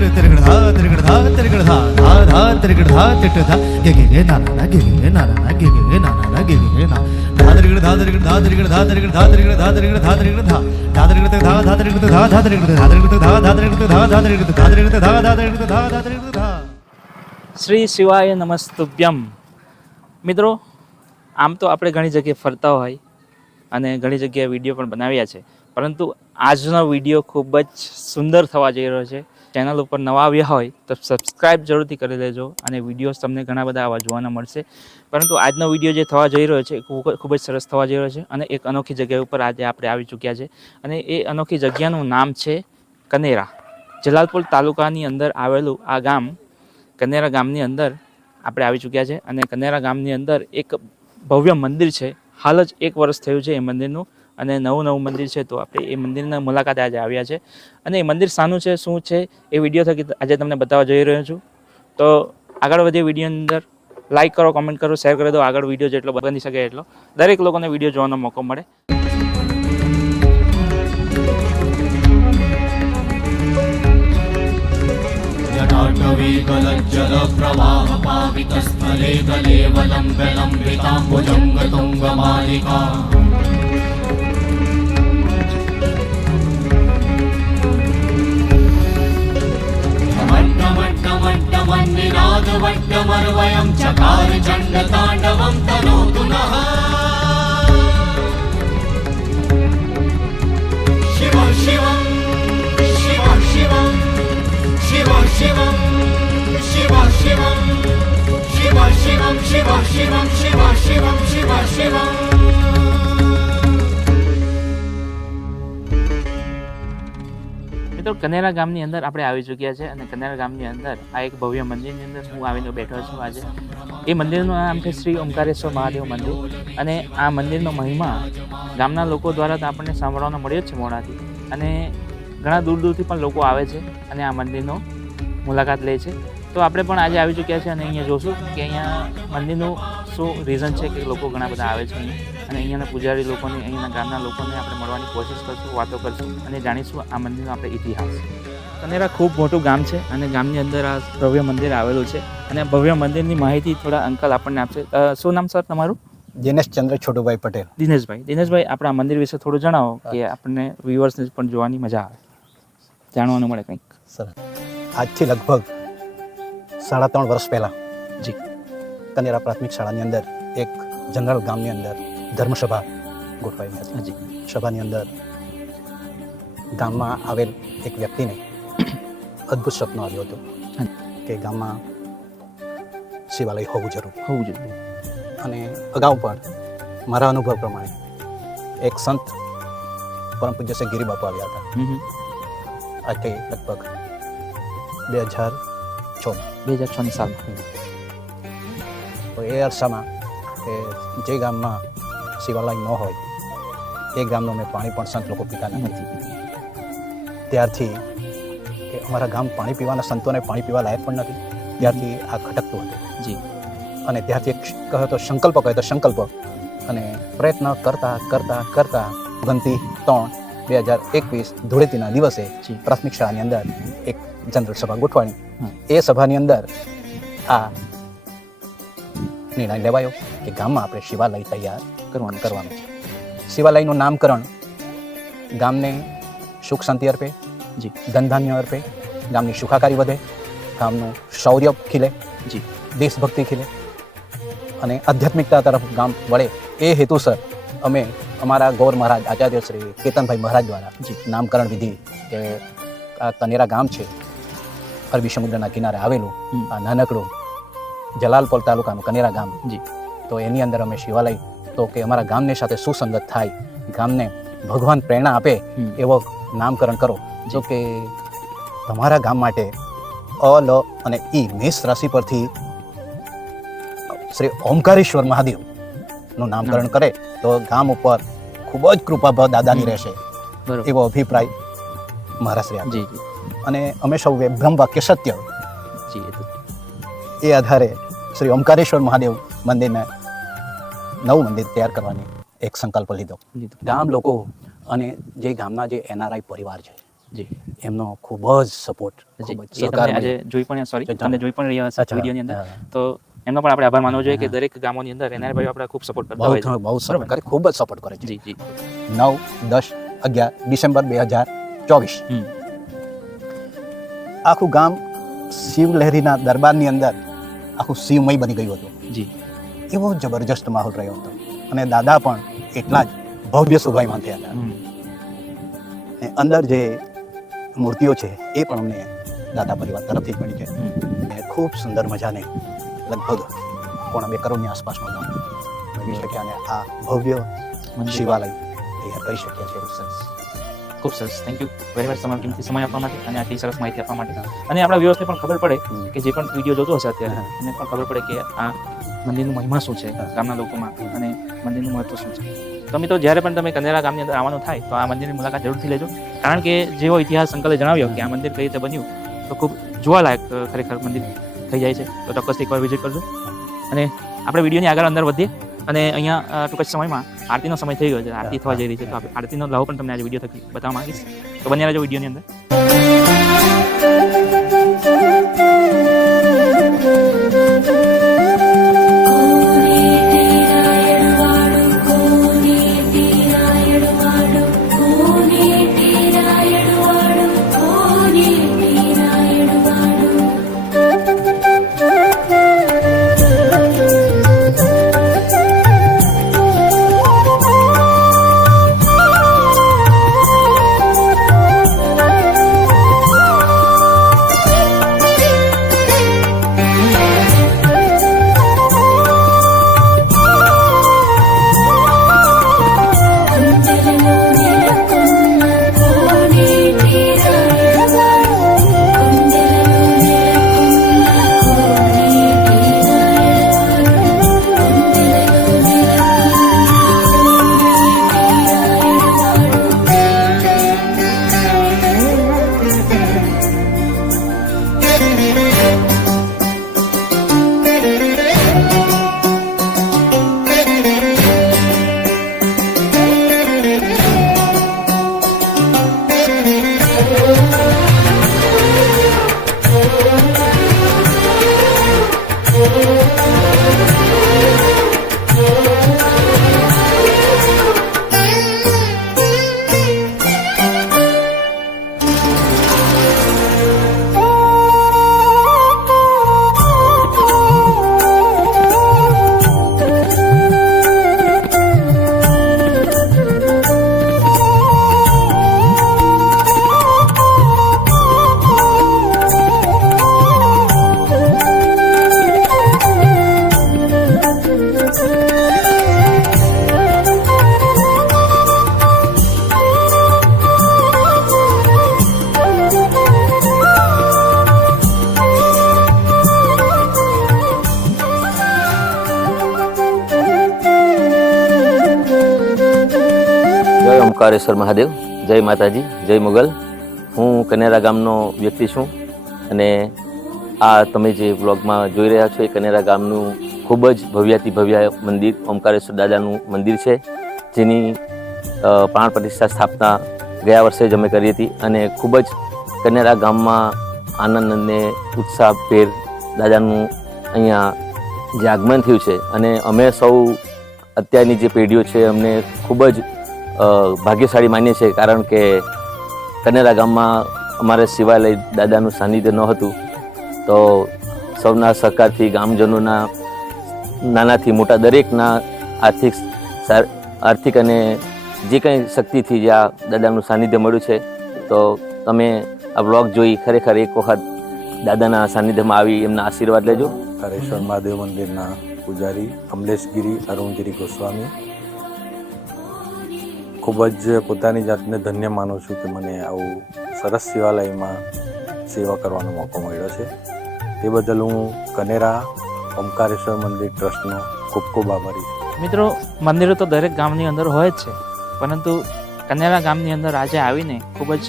तिरगढ़ा तिरगढ़ा तिरगढ़ा धा धा तिरगढ़ा तिटधा गे गे गे ना ना गे गे ना ना गे गे ना ना गे गे ना धा तिरगढ़ा तिरगढ़ा तिरगढ़ा तिरगढ़ा तिरगढ़ा तिरगढ़ा तिरगढ़ा धा तिरगढ़ा धा धा तिरगढ़ा धा धा तिरगढ़ा धा तिरगढ़ा धा धा तिरगढ़ा धा धा तिरगढ़ा धा तिरगढ़ा धा धा तिरगढ़ा धा तिरगढ़ा શ્રી શિવાય નમસ્તુભ્યમ। મિત્રો, આમ તો આપણે ઘણી જગ્યાએ ફરતા હોય અને ઘણી જગ્યાએ વિડીયો પણ બનાવ્યા છે, પરંતુ આજનો વિડીયો ખૂબ જ સુંદર થવા જઈ રહ્યો છે। ચેનલ ઉપર નવા આવ્યા હોય તો સબસ્ક્રાઈબ જરૂરથી કરી લેજો અને વિડીયોઝ તમને ઘણા બધા આવા જોવાના મળશે। પરંતુ આજનો વિડીયો જે થવા જઈ રહ્યો છે એ ખૂબ જ સરસ થવા જઈ રહ્યો છે અને એક અનોખી જગ્યા ઉપર આજે આપણે આવી ચૂક્યા છે અને એ અનોખી જગ્યાનું નામ છે કનેરા। જલાલપોર તાલુકાની અંદર આવેલું આ ગામ કનેરા ગામની અંદર આપણે આવી ચૂક્યા છે અને કનેરા ગામની અંદર એક ભવ્ય મંદિર છે। હાલ જ 1 વર્ષ થયું છે એ મંદિરનું અને નવું મંદિર છે, તો આપણે એ મંદિરના મુલાકાતે આજે આવ્યા છે અને એ મંદિર શાનું છે, શું છે એ વિડીયો થકી આજે તમને બતાવવા જઈ રહ્યો છું। તો આગળ વધીએ વિડીયોની અંદર, લાઇક કરો, કમેન્ટ કરો, શેર કરી દો। આગળ વિડીયો જેટલો બની શકે એટલો દરેક લોકોને વિડીયો જોવાનો મોકો મળે। जटाटवीकलज्जलप्रवाहपावितस्थले गलेवलम्बिताम्बुजङ्गतुङ्गमालिका मट्टमट्टमट्टमन्निनादवट्टमर्वयं चकार चण्डताण्डवं तनोतु नः शिव शिवं शिव शिवं शिव शिवं शिव शिवं शिव शिवं शिव शिवं शिव शिवं शिव शिवं મિત્રો, કનેરા ગામની અંદર આપણે આવી ચૂક્યા છે અને કનેરા ગામની અંદર આ એક ભવ્ય મંદિરની અંદર હું આવીને બેઠો છું આજે। એ મંદિરનું નામ છે શ્રી ઓમકારેશ્વર મહાદેવ મંદિર અને આ મંદિરનો મહિમા ગામના લોકો દ્વારા તો આપણને સાંભળવાનો મળ્યો જ છે મોડાથી અને ઘણા દૂર દૂરથી પણ લોકો આવે છે અને આ મંદિરનો મુલાકાત લે છે। તો આપણે પણ આજે આવી ચૂક્યા છે અને અહીંયા જોશું કે અહીંયા મંદિરનું શું રીઝન છે કે લોકો ઘણા બધા આવે છે અહીંયા અને અહીંયાના પૂજારી લોકોને, અહીંયાના ગામના લોકોને આપણે મળવાની કોશિશ કરશું, વાતો કરશું અને જાણીશું આ મંદિરનો આપણે ઇતિહાસ। કનેરા ખૂબ મોટું ગામ છે અને ગામની અંદર આ ભવ્ય મંદિર આવેલું છે અને ભવ્ય મંદિરની માહિતી થોડા અંકલ આપણને આપશે। શું નામ સર તમારું? દિનેશચંદ્ર છોટુભાઈ પટેલ। દિનેશભાઈ, આપણે આ મંદિર વિશે થોડું જણાવો કે આપણને વ્યુઅર્સને પણ જોવાની મજા આવે, જાણવાનું મળે કંઈક। સરસ। આજથી લગભગ 3.5 વર્ષ પહેલાં જી કનેરા પ્રાથમિક શાળાની અંદર એક જનરલ ગામની અંદર ધર્મસભા ગોઠવાઈ હતી। જી સભાની અંદર ગામમાં આવેલ એક વ્યક્તિને અદ્ભુત સપનું આવ્યું હતું કે ગામમાં શિવાલય હોવું જરૂરી। અને અગાઉ પણ મારા અનુભવ પ્રમાણે એક સંત પરમ પૂજ્ય શ્રી ગિરિ બાપુ આવ્યા હતા આજથી લગભગ 2006ની સાલમાં। તો એ અરસામાં કે જે ગામમાં શિવાલય ન હોય એ ગામનું મેં પાણી પણ સંત લોકો પીતા નથી। ત્યારથી કે અમારા ગામ પાણી પીવાના સંતોને પાણી પીવા લાયક પણ નથી, ત્યારથી આ ખટકતું હતું જી। અને ત્યારથી એક કહ્યો તો સંકલ્પ અને પ્રયત્ન કરતા ગણતી 3/2021 ધૂળેટીના દિવસે પ્રાથમિક શાળાની અંદર એક જનરલ સભા ગોઠવાણી। એ સભાની અંદર આ નિર્ણય લેવાયો કે ગામમાં આપણે શિવાલય તૈયાર કરવાનું છે। શિવાલયનું નામકરણ ગામને સુખ શાંતિ અર્પે, ધનધાન્ય અર્પે, ગામની સુખાકારી વધે, ગામનું શૌર્ય ખીલે, દેશભક્તિ ખીલે અને આધ્યાત્મિકતા તરફ ગામ વળે એ હેતુસર અમે અમારા ગૌર મહારાજ આચાર્ય શ્રી કેતનભાઈ મહારાજ દ્વારા નામકરણ વિધિ કે આ કનેરા ગામ છે અરબી સમુદ્રના કિનારે આવેલું આ નાનકડું જલાલપોર તાલુકાનું કનેરા ગામ તો એની અંદર અમે શિવાલય તો કે અમારા ગામને સાથે સુસંગત થાય, ગામને ભગવાન પ્રેરણા આપે એવો નામકરણ કરો। જો કે તમારા ગામ માટે અ, લ અને ઈ મેષ રાશિ પરથી શ્રી ઓમકારેશ્વર મહાદેવનું નામકરણ કરે તો ગામ ઉપર ખૂબ જ કૃપાભાવ દાદાની રહેશે એવો અભિપ્રાય મારા શ્રી આપે। અને અમે સૌએ બ્રહ્મ વાક્ય સત્ય એ આધારે શ્રી ઓમકારેશ્વર મહાદેવ મંદિરને નવું મંદિર તૈયાર કરવાની એક સંકલ્પ લીધો। ગામ લોકો અને જે ગામના જે NRI પરિવાર છે જી એમનો ખૂબ જ સપોર્ટ, જી ખૂબ જ એ તમને આજે જોઈ પણ તમને જોઈ પણ રહ્યા હશે વિડીયોની અંદર, તો એમનો પણ આપણે આભાર માનવો જોઈએ કે દરેક ગામોની અંદર એના ભાઈઓ આપણે ખૂબ સપોર્ટ કરતા હોય છે. બહુ સપોર્ટ કરે, ખૂબ જ સપોર્ટ કરે છે. જી જી 9, 10, 11 ડિસેમ્બર 2024 આખું ગામ શિવ લહેરીના દરબારની અંદર આખું શિવમય બની ગયું હતું. જી એવો જબરજસ્ત માહોલ રહ્યો હતો અને દાદા પણ એટલા જ ભવ્ય શોભાયમાન થયા હતા. અને અંદર જે મૂર્તિઓ છે એ પણ અમને દાદા પરિવાર તરફથી જ મળી છે. અને ખૂબ સુંદર મજાને લગભગ 1.5 કરોડની આસપાસનો દામ મેળવી શક્યા અને આ ભવ્ય શિવાલય તૈયાર કરી શક્યા છે. ખૂબ સરસ, થેન્ક યુ વેરી મચ તમારો કિંમતી સમય આપવા માટે અને આટલી સરસ માહિતી આપવા માટે. અને આપણા વ્યવસ્થિત પણ ખબર પડે કે જે પણ વિડીયો જોતો હશે અત્યારે એને પણ ખબર પડે કે આ મંદિરનું મહિમા શું છે ગામના લોકોમાં અને મંદિરનું મહત્વ શું છે. તો મિત્રો જ્યારે પણ તમે કનેરા ગામની અંદર આવવાનું થાય તો આ મંદિરની મુલાકાત જરૂરથી લેજો, કારણ કે જેવો ઇતિહાસ અંકલે જણાવ્યો કે આ મંદિર કઈ રીતે બન્યું તો ખૂબ જોવાલાયક ખરેખર મંદિર થઈ જાય છે. તો ચોક્કસથી એકવાર વિઝિટ કરજો. અને આપણે વિડીયોની આગળ અંદર વધીએ અને અહીંયા ટૂંક જ સમયમાં આરતીનો સમય થઈ ગયો છે, આરતી થવા જઈ રહી છે, તો આપણે આરતીનો લાવો પણ તમને આજે વિડીયો થકી બતાવવા માંગીશ. તો બન્યા રહેજો વિડીયોની અંદર. ઓમકારેશ્વર મહાદેવ, જય માતાજી, જય મુગલ. હું કનેરા ગામનો વ્યક્તિ છું અને આ તમે જે બ્લોગમાં જોઈ રહ્યા છો એ કનેરા ગામનું ખૂબ જ ભવ્યાતિ ભવ્ય મંદિર ઓમકારેશ્વર દાદાનું મંદિર છે, જેની પ્રાણ પ્રતિષ્ઠા સ્થાપના ગયા વર્ષે જ અમે કરી હતી અને ખૂબ જ કનેરા ગામમાં આનંદ અને ઉત્સાહભેર દાદાનું અહીંયા જે આગમન થયું છે અને અમે સૌ અત્યારની જે પેઢીઓ છે અમને ખૂબ જ ભાગ્યશાળી માનીએ છીએ, કારણ કે કનેરા ગામમાં અમારે શિવાલય દાદાનું સાનિધ્ય ન હતું. તો સૌના સહકારથી ગામજનોના નાનાથી મોટા દરેકના આર્થિક અને જે કંઈ શક્તિથી જે આ દાદાનું સાનિધ્ય મળ્યું છે, તો તમે આ બ્લોગ જોઈ ખરેખર એક વખત દાદાના સાનિધ્યમાં આવી એમના આશીર્વાદ લેજો. ઓમકારેશ્વર મહાદેવ મંદિરના પૂજારી કમલેશગીરી અરુણગીરી ગોસ્વામી. ખૂબ જ પોતાની જાતને ધન્ય માનું છું કે મને આવું સરસ શિવાલયમાં સેવા કરવાનો મોકો મળ્યો છે. તે બદલ હું કનેરા ઓમકારેશ્વર મંદિર ટ્રસ્ટનો ખૂબ ખૂબ આભારી છું. મિત્રો, મંદિરો તો દરેક ગામની અંદર હોય જ છે, પરંતુ કનેરા ગામની અંદર આજે આવીને ખૂબ જ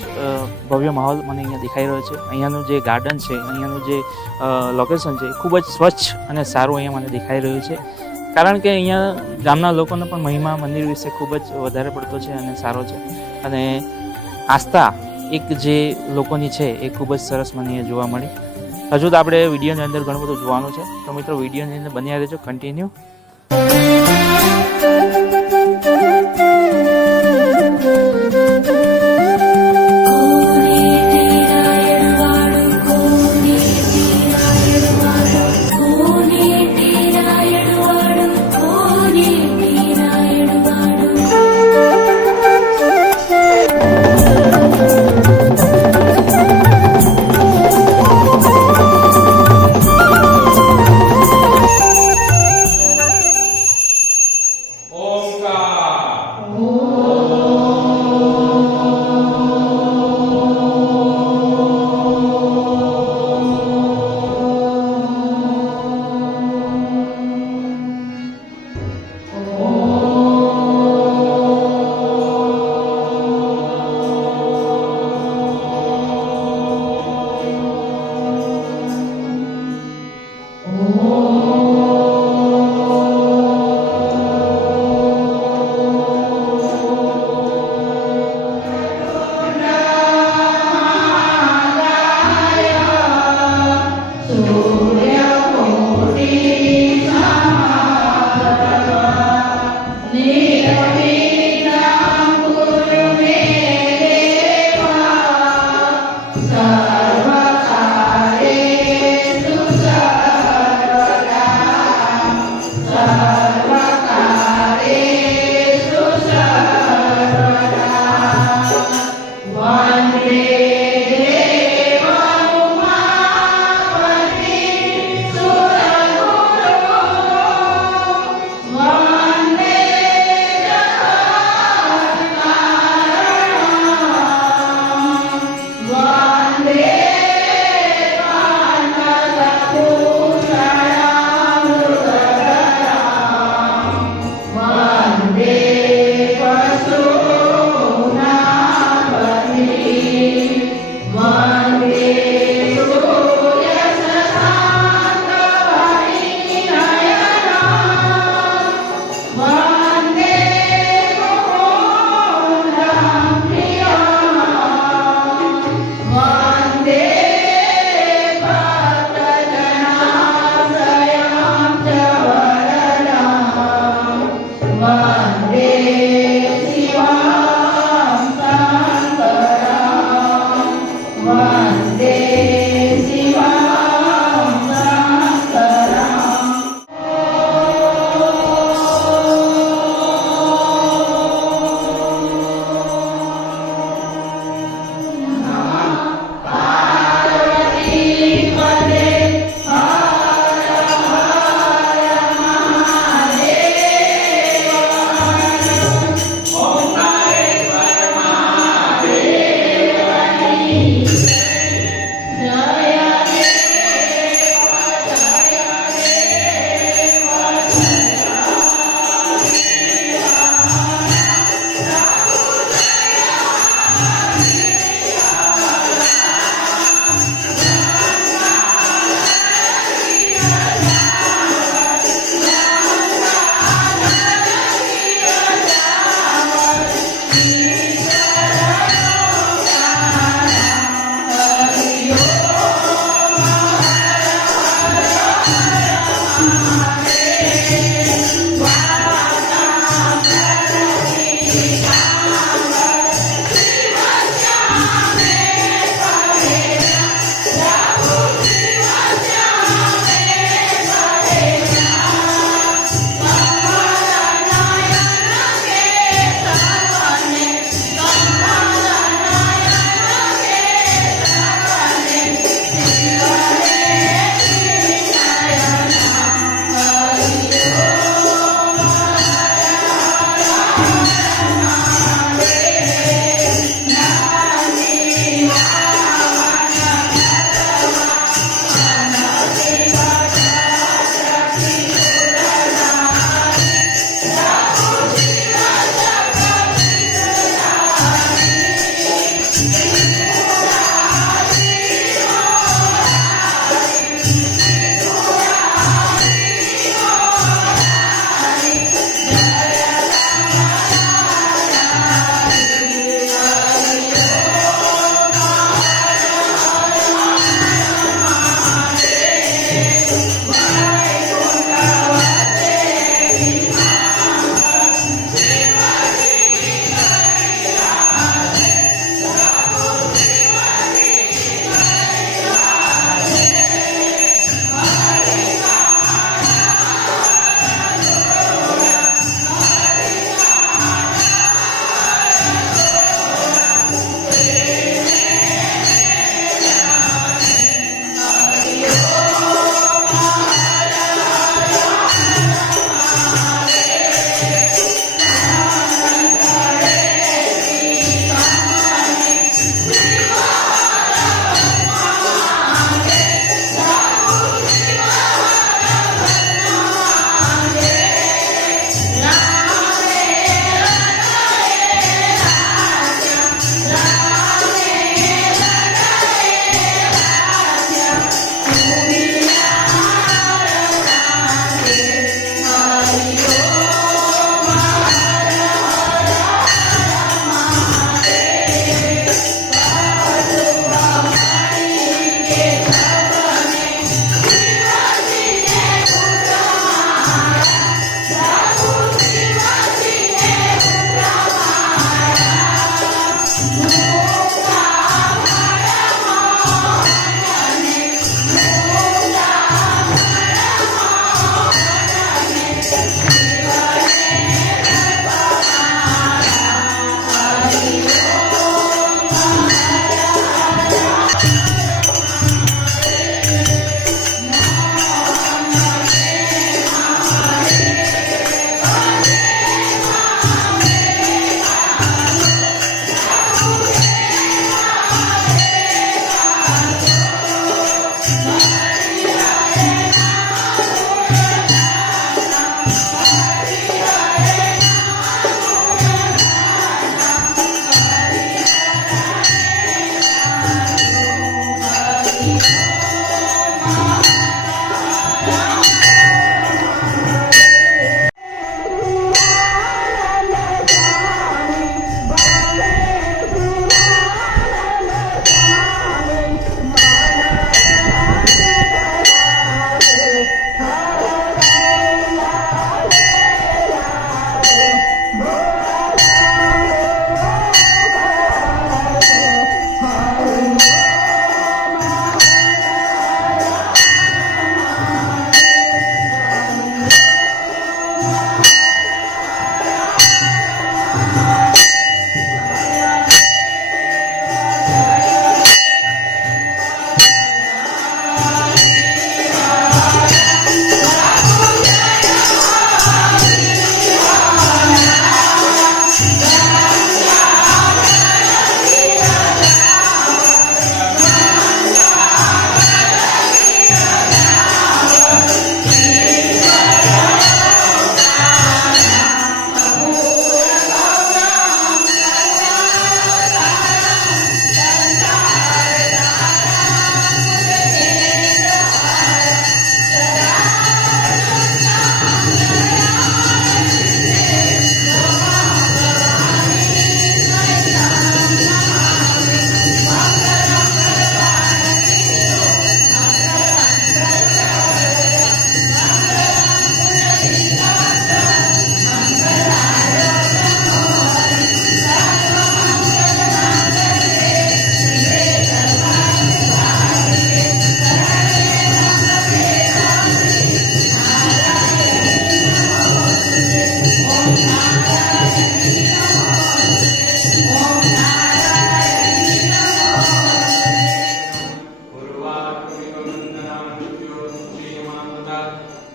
ભવ્ય માહોલ મને અહીંયા દેખાઈ રહ્યો છે. અહીંયાનું જે ગાર્ડન છે, અહીંયાનું જે લોકેશન છે, ખૂબ જ સ્વચ્છ અને સારું અહીંયા મને દેખાઈ રહ્યું છે, કારણ કે અહીંયા ગામના લોકોનો પણ મહિમા મંદિર વિશે ખૂબ જ વધારે પડતો છે અને સારો છે. અને આસ્થા એક જે લોકોની છે એ ખૂબ જ સરસ મને અહીંયા જોવા મળી. હજુ તો આપણે વિડીયોની અંદર ઘણું બધું જોવાનું છે, તો મિત્રો વિડીયોની અંદર બન્યા રહેજો કન્ટિન્યુ. ॐ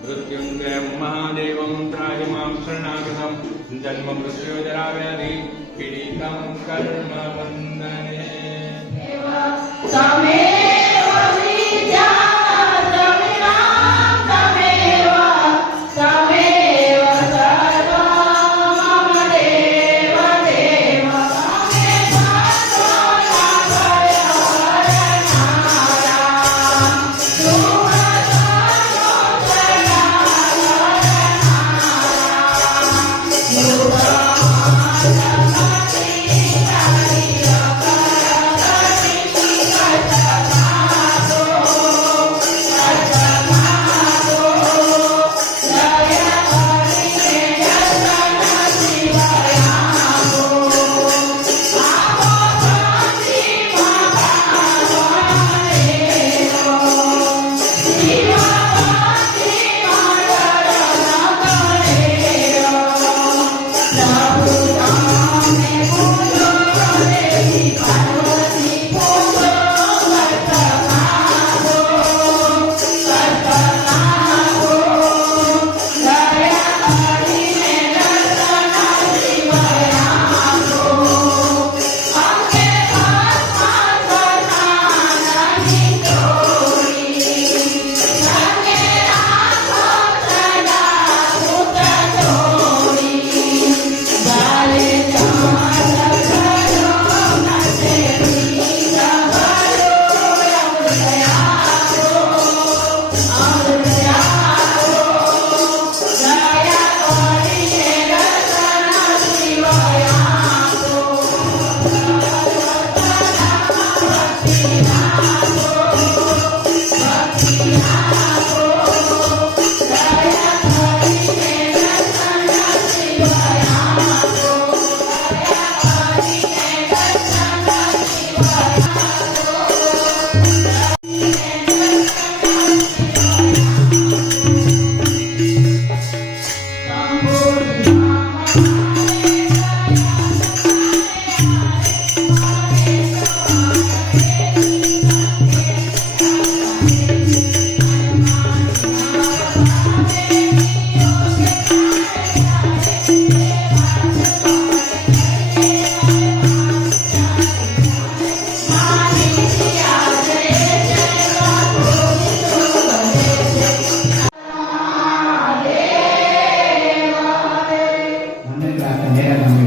मृत्युञ्जयं महादेवं त्राहिमां शरणागतं जन्ममृत्युजराव्याधि पीडितं कर्म वन्दने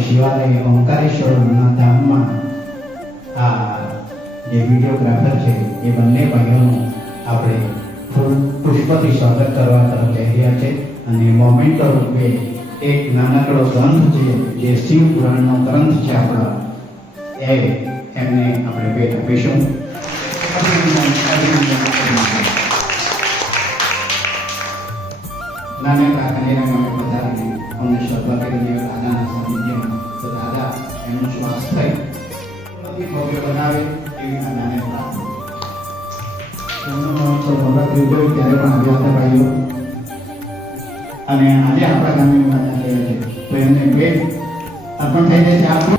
શિવાલય ઓમકારેશ્વરના ધામમાં આ જે વિડીયોગ્રાફર છે એ બંને ભાઈઓનું આપણે પુષ્પથી સ્વાગત કરવા તરફ જઈ રહ્યા છે અને મોમેન્ટો રૂપે એક નાનકડો ગ્રંથ છે જે શિવ પુરાણનો ગ્રંથ છે આપણા એમને આપણે ભેટ આપીશું. નાનકડા કનેરામાં પધારીને અમને શ્રદ્ધા કરીને દાદાના સાનિધ્યમાં તો દાદા એમનું શ્વાસ થઈ ભવ્ય બનાવે એવી દાદાને પ્રાર્થના. નવરાત્રિ જોઈ ત્યારે પણ આવ્યા હતા ભાઈઓ અને આજે આપણા ગામની માતા થયા છે તો એમને ભેટ અર્પણ થઈ જશે. આપણું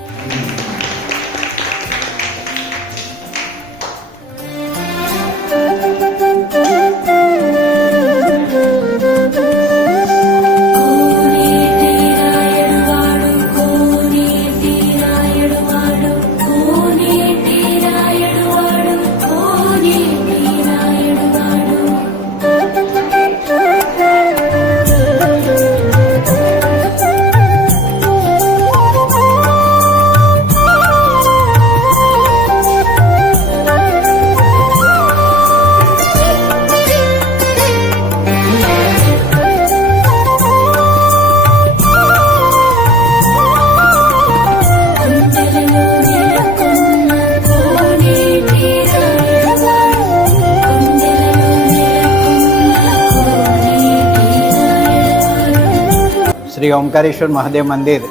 શ્રી ઓમકારેશ્વર મહાદેવ મંદિર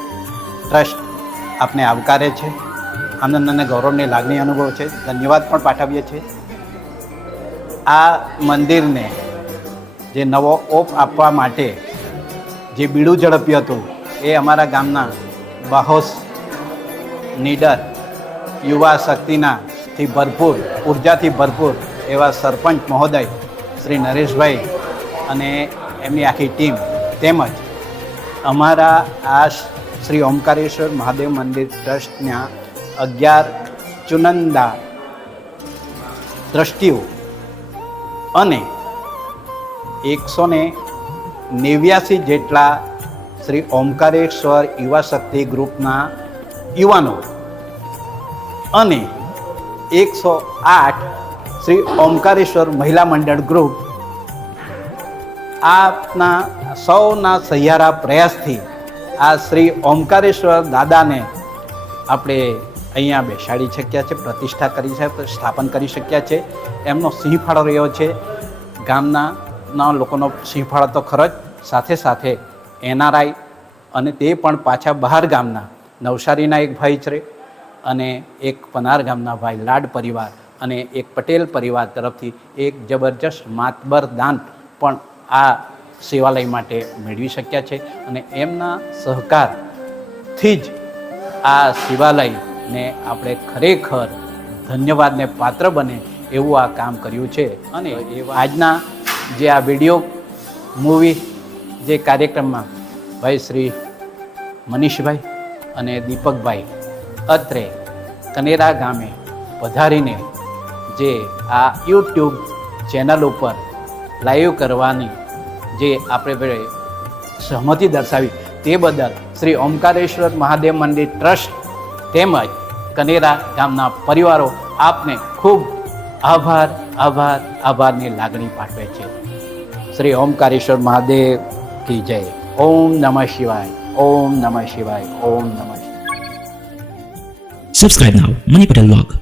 ટ્રસ્ટ આપને આવકારે છે. આનંદ અને ગૌરવની લાગણી અનુભવ છે. ધન્યવાદ પણ પાઠવીએ છીએ. આ મંદિરને જે નવો ઓપ આપવા માટે જે બીડું ઝડપ્યું હતું એ અમારા ગામના બાહોશ નીડર યુવા શક્તિનાથી ભરપૂર ઉર્જાથી ભરપૂર એવા સરપંચ મહોદય શ્રી નરેશભાઈ અને એમની આખી ટીમ તેમજ અમારા આ શ્રી ઓમકારેશ્વર મહાદેવ મંદિર ટ્રસ્ટના 11 ચુનંદા ટ્રસ્ટીઓ અને 189 જેટલા શ્રી ઓમકારેશ્વર યુવા શક્તિ ગ્રુપના યુવાનો અને 108 શ્રી ઓમકારેશ્વર મહિલા મંડળ ગ્રુપ આપના સૌના સહિયારા પ્રયાસથી આ શ્રી ઓમકારેશ્વર દાદાને આપણે અહીંયા બેસાડી શક્યા છે, પ્રતિષ્ઠા કરી છે, સ્થાપન કરી શક્યા છે. એમનો સિંહ ફાળો રહ્યો છે. ગામના લોકોનો સિંહ ફાળો તો ખરો જ, સાથે સાથે એનઆરઆઈ અને તે પણ પાછા બહાર ગામના નવસારીના એક ભાઈ છે અને એક પનાર ગામના ભાઈ લાડ પરિવાર અને એક પટેલ પરિવાર તરફથી એક જબરજસ્ત માતબર દાન પણ આ સેવાલય માટે મેળવી શક્યા છે. અને એમના સહકારથી જ આ સેવાલયને આપણે ખરેખર ધન્યવાદને પાત્ર બને એવું આ કામ કર્યું છે. અને આજના જે આ વિડીયો મૂવી જે કાર્યક્રમમાં ભાઈ શ્રી મનીષભાઈ અને દીપકભાઈ અત્રે કનેરા ગામે પધારીને જે આ યુટ્યુબ ચેનલ ઉપર લાઈવ કરવાની જે આપણે સહમતિ દર્શાવી તે બદલ શ્રી ઓમકારેશ્વર મહાદેવ મંદિર ટ્રસ્ટ તેમજ કનેરા ગામના પરિવારો આપને ખૂબ આભારની લાગણી પાઠવે છે. શ્રી ઓમકારેશ્વર મહાદેવ કી જય. ઓમ નમઃ શિવાય. ઓમ નમઃ શિવાય. ઓમ નમઃ શિવાય. Subscribe now, Money Patel Vlog.